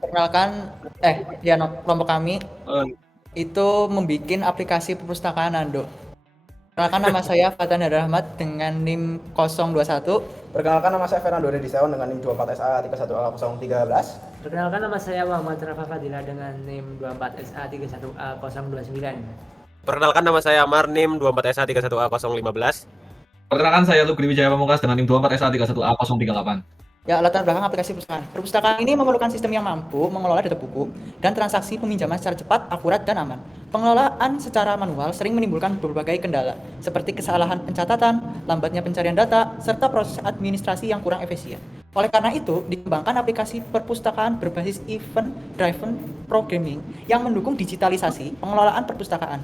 Perkenalkan, kelompok kami Eh, itu membuat aplikasi perpustakaan Ando. Perkenalkan nama saya Fatan Rahmat dengan NIM 021. Perkenalkan nama saya Fernando Redisawan dengan NIM 24SA31A013. Perkenalkan nama saya Muhammad Rafa Fadila dengan NIM 24SA31A029. Perkenalkan nama saya Amar NIM 24SA31A015. Perkenalkan saya Lugri Wijaya Pamungkas dengan NIM 24SA31A038. Ya, latar belakang aplikasi perpustakaan. Perpustakaan ini memerlukan sistem yang mampu mengelola data buku dan transaksi peminjaman secara cepat, akurat, dan aman. Pengelolaan secara manual sering menimbulkan berbagai kendala, seperti kesalahan pencatatan, lambatnya pencarian data, serta proses administrasi yang kurang efisien. Oleh karena itu, dikembangkan aplikasi perpustakaan berbasis event-driven programming yang mendukung digitalisasi pengelolaan perpustakaan,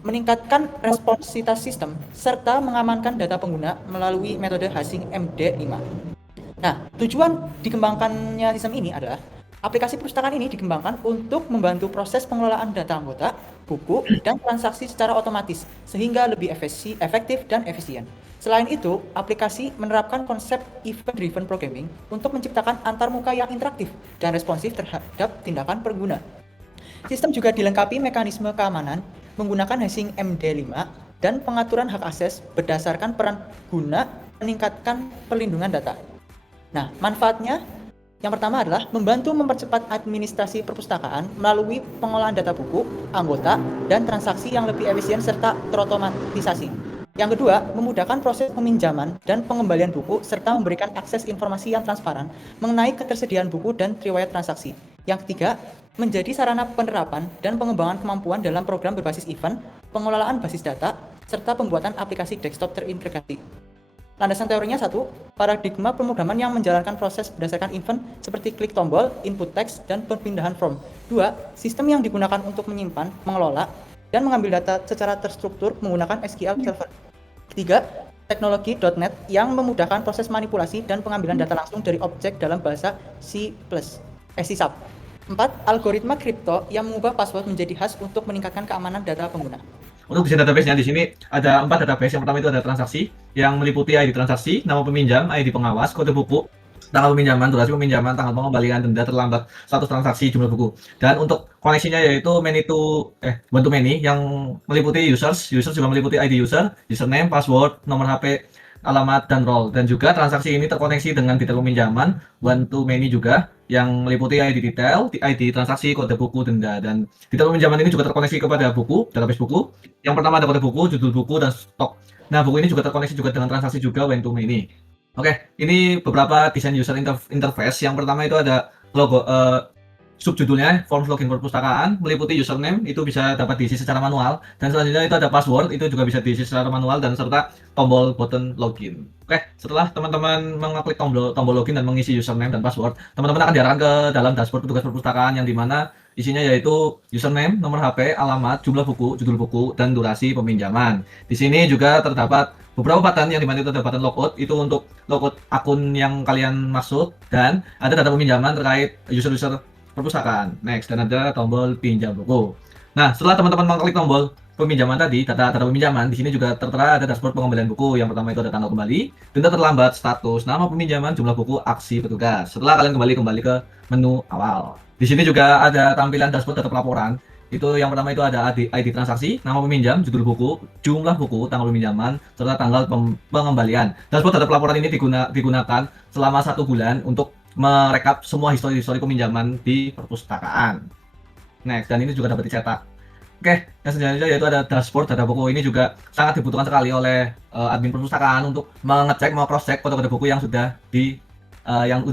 meningkatkan responsivitas sistem, serta mengamankan data pengguna melalui metode hashing MD5. Nah, tujuan dikembangkannya sistem ini adalah aplikasi perpustakaan ini dikembangkan untuk membantu proses pengelolaan data anggota, buku, dan transaksi secara otomatis sehingga lebih efektif dan efisien. Selain itu, aplikasi menerapkan konsep event-driven programming untuk menciptakan antarmuka yang interaktif dan responsif terhadap tindakan pengguna. Sistem juga dilengkapi mekanisme keamanan menggunakan hashing MD5 dan pengaturan hak akses berdasarkan peran guna meningkatkan perlindungan data. Nah, manfaatnya yang pertama adalah membantu mempercepat administrasi perpustakaan melalui pengolahan data buku, anggota, dan transaksi yang lebih efisien serta terotomatisasi. Yang kedua, memudahkan proses peminjaman dan pengembalian buku serta memberikan akses informasi yang transparan mengenai ketersediaan buku dan riwayat transaksi. Yang ketiga, menjadi sarana penerapan dan pengembangan kemampuan dalam program berbasis event, pengelolaan basis data, serta pembuatan aplikasi desktop terintegrasi. Landasan teorinya satu, paradigma pemrograman yang menjalankan proses berdasarkan event seperti klik tombol, input teks, dan perpindahan form. Dua, sistem yang digunakan untuk menyimpan, mengelola, dan mengambil data secara terstruktur menggunakan SQL Server. Ketiga, teknologi .NET yang memudahkan proses manipulasi dan pengambilan data langsung dari objek dalam bahasa C++, C#. Empat, algoritma kripto yang mengubah password menjadi hash untuk meningkatkan keamanan data pengguna. Untuk desain database-nya di sini ada 4 database. Yang pertama itu ada transaksi yang meliputi ID transaksi, nama peminjam, ID pengawas, kode buku, tanggal peminjaman, durasi peminjaman, tanggal pengembalian, denda terlambat, status transaksi, jumlah buku. Dan untuk koneksinya yaitu one to many yang meliputi users juga meliputi ID user, username, password, nomor HP, alamat, dan role. Dan juga transaksi ini terkoneksi dengan detail peminjaman one to many juga yang meliputi ID detail, ID transaksi, kode buku, denda. Dan detail peminjaman ini juga terkoneksi kepada buku, database buku. Yang pertama ada kode buku, judul buku, dan stok. Nah, buku ini juga terkoneksi juga dengan transaksi juga one to many. Oke, ini beberapa desain user interface. Yang pertama itu ada logo, subjudulnya forms login perpustakaan, meliputi username itu bisa dapat diisi secara manual, dan selanjutnya itu ada password itu juga bisa diisi secara manual, dan serta tombol button login. Oke, setelah teman-teman mengklik tombol login dan mengisi username dan password, teman-teman akan diarahkan ke dalam dashboard petugas perpustakaan yang dimana isinya yaitu username, nomor HP, alamat, jumlah buku, judul buku, dan durasi peminjaman. Di sini juga terdapat beberapa button yang dimana itu ada button logout itu untuk logout akun yang kalian maksud, dan ada data peminjaman terkait user-user perpustakaan. Next, dan ada tombol pinjam buku. Nah, setelah teman-teman mengklik tombol peminjaman tadi, data peminjaman, di sini juga tertera ada dashboard pengembalian buku. Yang pertama itu ada tanggal kembali, denda terlambat, status, nama peminjaman, jumlah buku, aksi petugas. Setelah kalian kembali ke menu awal. Di sini juga ada tampilan dashboard data pelaporan. Itu yang pertama itu ada ID transaksi, nama peminjam, judul buku, jumlah buku, tanggal peminjaman, serta tanggal pengembalian. Dashboard data pelaporan ini digunakan selama 1 bulan untuk merekap semua histori peminjaman di perpustakaan. Next, dan ini juga dapat dicetak. Oke, yang selanjutnya yaitu ada dashboard data buku. Ini juga sangat dibutuhkan sekali oleh admin perpustakaan untuk mengecek, cross check kode-kode buku yang sudah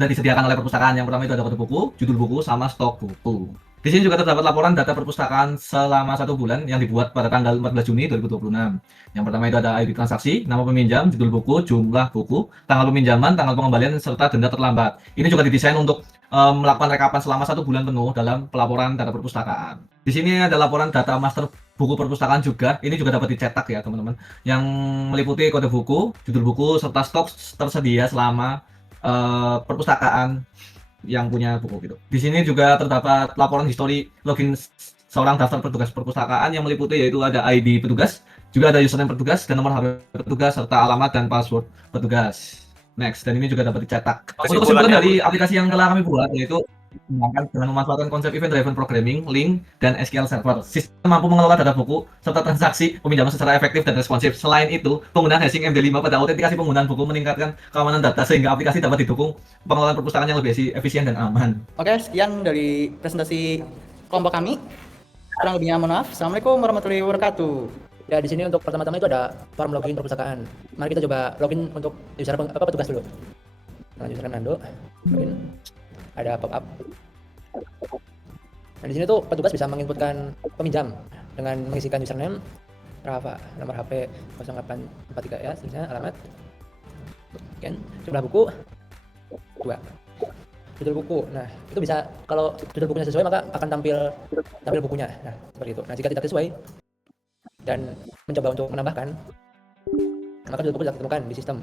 disediakan oleh perpustakaan. Yang pertama itu ada kode buku, judul buku, sama stok buku. Di sini juga terdapat laporan data perpustakaan selama 1 bulan yang dibuat pada tanggal 14 Juni 2026. Yang pertama itu ada ID transaksi, nama peminjam, judul buku, jumlah buku, tanggal peminjaman, tanggal pengembalian, serta denda terlambat. Ini juga didesain untuk melakukan rekapan selama 1 bulan penuh dalam pelaporan data perpustakaan. Di sini ada laporan data master buku perpustakaan juga. Ini juga dapat dicetak ya teman-teman. Yang meliputi kode buku, judul buku, serta stok tersedia selama perpustakaan yang punya buku gitu. Di sini juga terdapat laporan histori login seorang daftar petugas perpustakaan yang meliputi yaitu ada ID petugas, juga ada username petugas dan nomor HP petugas, serta alamat dan password petugas. Next, dan ini juga dapat dicetak. Untuk kesimpulan dari aplikasi yang telah kami buat yaitu Mengembangkan dengan memanfaatkan konsep event driven programming, link, dan SQL Server. Sistem mampu mengelola data buku serta transaksi peminjaman secara efektif dan responsif. Selain itu, penggunaan hashing MD5 pada autentikasi penggunaan buku meningkatkan keamanan data sehingga aplikasi dapat didukung pengelolaan perpustakaan yang lebih efisien dan aman. Oke, sekian dari presentasi kelompok kami. Kurang lebihnya mohon maaf. Assalamualaikum warahmatullahi wabarakatuh. Ya, di sini untuk pertama-tama itu ada form login perpustakaan. Mari kita coba login untuk user petugas dulu. Nah, username Nando, login. Ada pop up. Nah, di sini tuh petugas bisa menginputkan peminjam dengan mengisikan username, Rafa, nomor HP 0843 ya, seterusnya alamat. Sekian, jumlah buku 2. Judul buku. Nah, itu bisa kalau judul bukunya sesuai maka akan tampil bukunya. Nah, seperti itu. Nah, jika tidak sesuai dan mencoba untuk menambahkan, maka judul buku tidak ditemukan di sistem.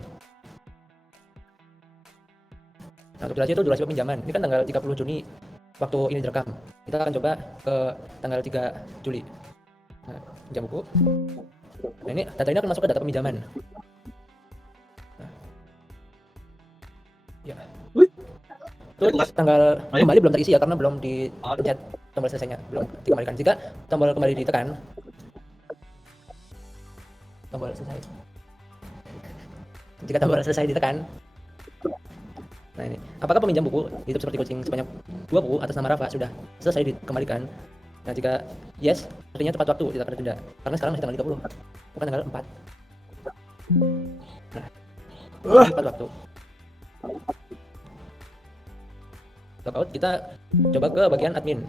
Nah, untuk durasi itu durasi peminjaman. Ini kan tanggal 30 Juni waktu ini direkam. Kita akan coba ke tanggal 3 Juli. Nah, pinjam buku. Nah, ini data ini akan masuk ke data peminjaman. Nah. Ya. Itu tanggal kembali belum terisi ya karena belum dipencet tombol selesainya, belum dikembalikan. Jika tombol kembali ditekan, tombol selesai. Jika tombol selesai ditekan, nah ini, apakah peminjam buku hidup seperti kucing sebanyak 2 buku atas nama Rafa sudah selesai dikembalikan? Nah, jika yes, artinya tepat waktu, tidak ada denda. Karena sekarang masih tanggal 30, bukan tanggal 4. Nah, tepat waktu. Logout, kita coba ke bagian admin.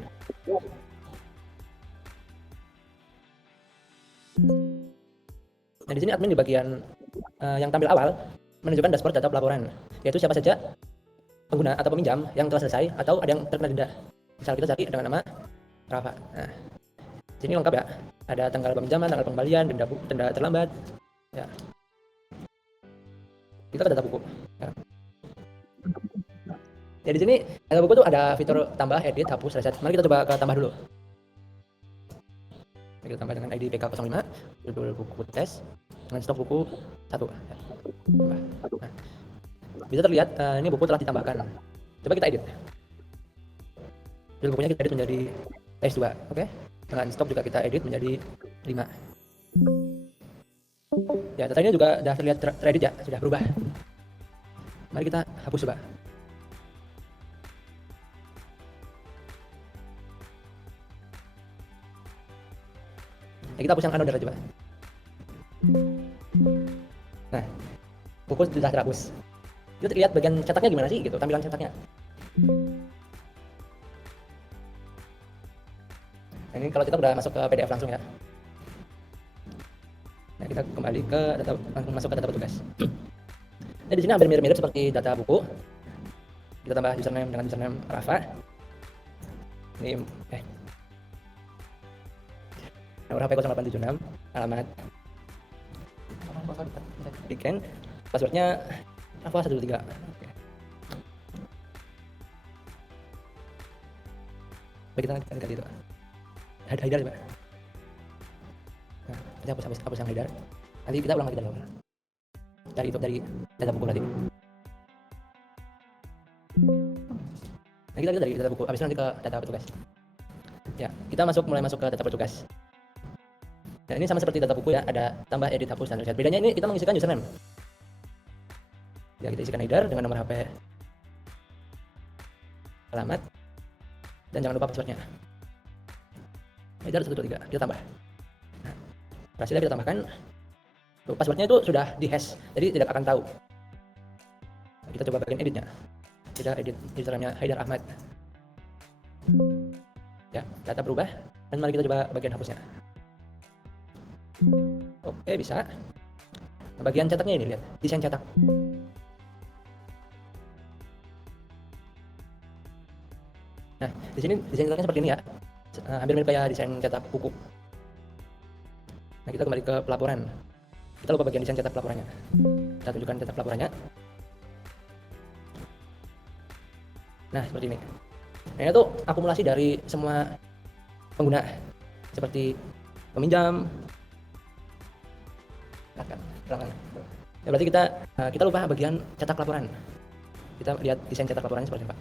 Nah, di sini admin di bagian yang tampil awal menunjukkan dashboard data pelaporan, yaitu siapa saja pengguna atau peminjam yang telah selesai atau ada yang terkena denda. Misal kita cari dengan nama Rafa. Nah, sini lengkap ya. Ada tanggal peminjaman, tanggal pengembalian, denda terlambat. Ya. Kita ke data buku. Ya, di sini data buku tuh ada fitur tambah, edit, hapus, reset. Mari kita coba ke tambah dulu. Kita tambah dengan ID PK05, judul buku tes, dengan stok buku 1. Ya. Nah, bisa terlihat ini buku telah ditambahkan. Coba kita edit. Judul bukunya kita edit menjadi S2, oke? Dengan stok juga kita edit menjadi 5. Ya, data ini juga sudah terlihat teredit ya, sudah berubah. Mari kita hapus coba. Nah, kita hapus yang anodar coba. Nah, buku sudah terhapus. Kita lihat bagian cetaknya gimana sih gitu, tampilan cetaknya. Nah, ini kalau kita udah masuk ke PDF langsung ya. Nah, kita kembali ke data, langsung masuk ke data petugas. Nah, di sini hampir mirip-mirip seperti data buku. Kita tambah username dengan username Rafa. Ini nomor HP 0876, alamat weekend, passwordnya Rafa 123. Baik, kita ganti itu. Haidar coba. Nah, kita hapus yang Haidar. Nanti kita ulang lagi dari awal. Dari data buku tadi. Nah, kita lihat dari data buku, habis itu nanti ke data petugas. Ya, kita mulai masuk ke data petugas. Nah, ini sama seperti data buku ya, ada tambah, edit, hapus, dan reset. Bedanya ini kita mengisikan username. Ya, kita isikan Haidar dengan nomor HP, alamat, dan jangan lupa passwordnya. Haidar 123, kita tambah. Nah, hasilnya kita tambahkan. Tuh, passwordnya itu sudah di hash, jadi tidak akan tahu. Nah, kita coba bagian editnya. Kita edit username-nya Haidar Ahmad. Ya, data berubah. Dan mari kita coba bagian hapusnya. Oke, bisa. Nah, bagian cetaknya ini lihat, desain cetak. Nah, di sini desain cetaknya seperti ini ya. Hampir mirip kayak desain cetak buku. Nah, kita kembali ke pelaporan. Kita lupa bagian desain cetak pelaporannya. Kita tunjukkan cetak pelaporannya. Nah, seperti ini. Nah, ini tuh akumulasi dari semua pengguna seperti peminjam. Ya, berarti kita lupa bagian cetak laporan. Kita lihat desain cetak laporannya seperti apa.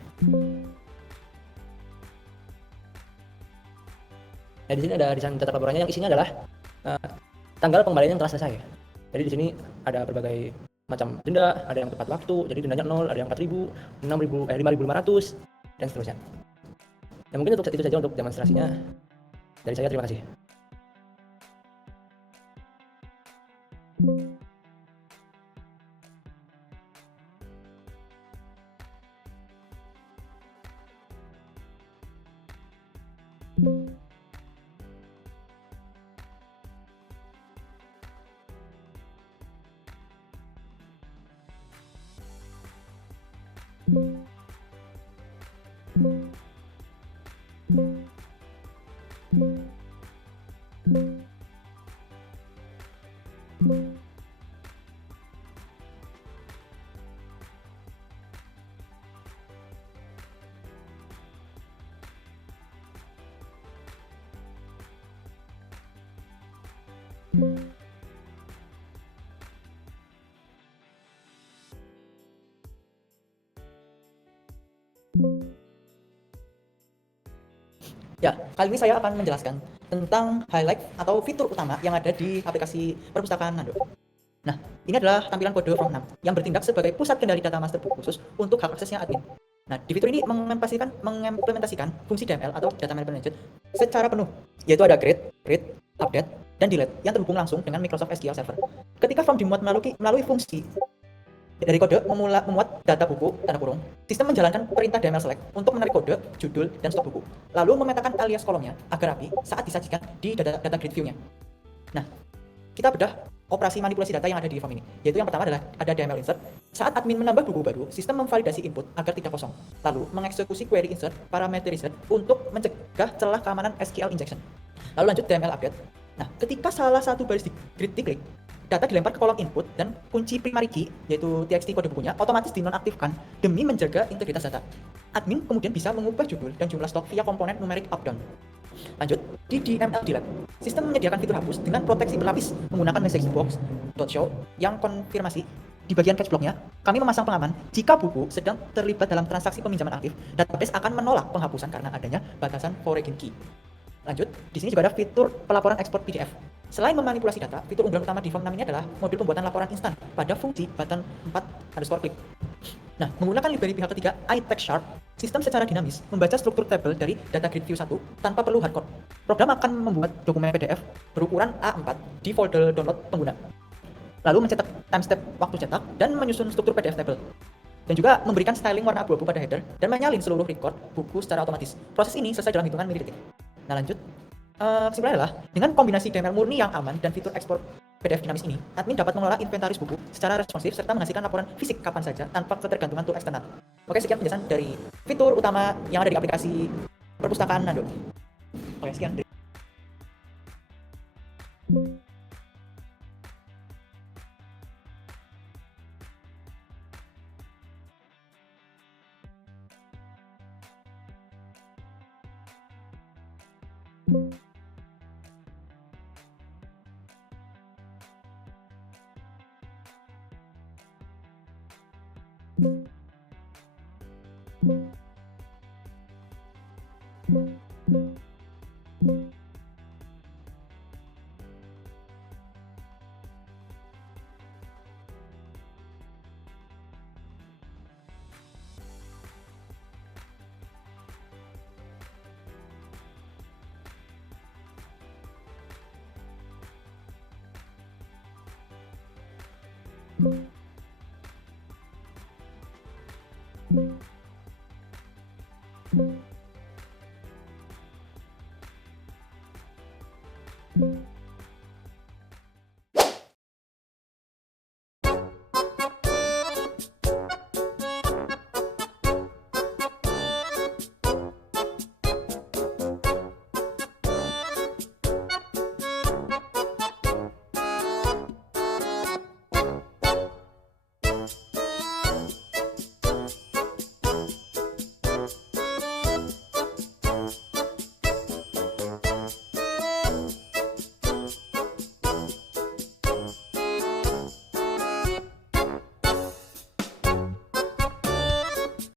Nah, di sini ada desain catatan laporannya yang isinya adalah tanggal pengembalian yang telah selesai. Jadi di sini ada berbagai macam denda, ada yang tepat waktu, jadi dendanya 0, ada yang 4.000, 6.000, 5.500 dan seterusnya. Ya mungkin itu saja untuk demonstrasinya. Dari saya terima kasih. Ya, kali ini saya akan menjelaskan tentang highlight atau fitur utama yang ada di aplikasi perpustakaan Nando. Nah, ini adalah tampilan kode Form 6 yang bertindak sebagai pusat kendali data master book khusus untuk hak aksesnya admin. Nah, di fitur ini mengimplementasikan fungsi DML atau Data Management Engine secara penuh, yaitu ada create, read, update, dan delete yang terhubung langsung dengan Microsoft SQL Server. Ketika form dimuat melalui fungsi dari kode memuat data buku, tanda kurung, sistem menjalankan perintah DML select untuk menarik kode, judul, dan stok buku, lalu memetakan alias kolomnya agar rapi saat disajikan di data grid view-nya. Nah, kita bedah operasi manipulasi data yang ada di form ini, yaitu yang pertama adalah ada DML insert. Saat admin menambah buku baru, sistem memvalidasi input agar tidak kosong, lalu mengeksekusi query insert parameterized untuk mencegah celah keamanan SQL injection. Lalu lanjut DML update. Nah, ketika salah satu baris di grid diklik, data dilempar ke kolom input dan kunci primary key, yaitu txt kode bukunya, otomatis dinonaktifkan demi menjaga integritas data. Admin kemudian bisa mengubah judul dan jumlah stok via komponen numeric up-down. Lanjut, di DML delete, sistem menyediakan fitur hapus dengan proteksi berlapis menggunakan message box.show yang konfirmasi. Di bagian catch block-nya, kami memasang pengaman jika buku sedang terlibat dalam transaksi peminjaman aktif, database akan menolak penghapusan karena adanya batasan foreign key. Lanjut, di sini juga ada fitur pelaporan ekspor PDF. Selain memanipulasi data, fitur unggulan utama di form 6 ini adalah modul pembuatan laporan instan pada fungsi button 4_click. Nah, menggunakan library pihak ketiga iTextSharp, sistem secara dinamis membaca struktur tabel dari data grid view 1 tanpa perlu hardcode. Program akan membuat dokumen PDF berukuran A4 di folder download pengguna, lalu mencetak timestamp waktu cetak dan menyusun struktur PDF table. Dan juga memberikan styling warna abu-abu pada header dan menyalin seluruh record buku secara otomatis. Proses ini selesai dalam hitungan milidetik. Nah, lanjut. Kesimpulannya adalah, dengan kombinasi DML murni yang aman dan fitur ekspor PDF dinamis ini, admin dapat mengelola inventaris buku secara responsif serta menghasilkan laporan fisik kapan saja tanpa ketergantungan tool eksternal. Oke, sekian penjelasan dari fitur utama yang ada di aplikasi perpustakaan Nando. Oke, sekian. Thank you.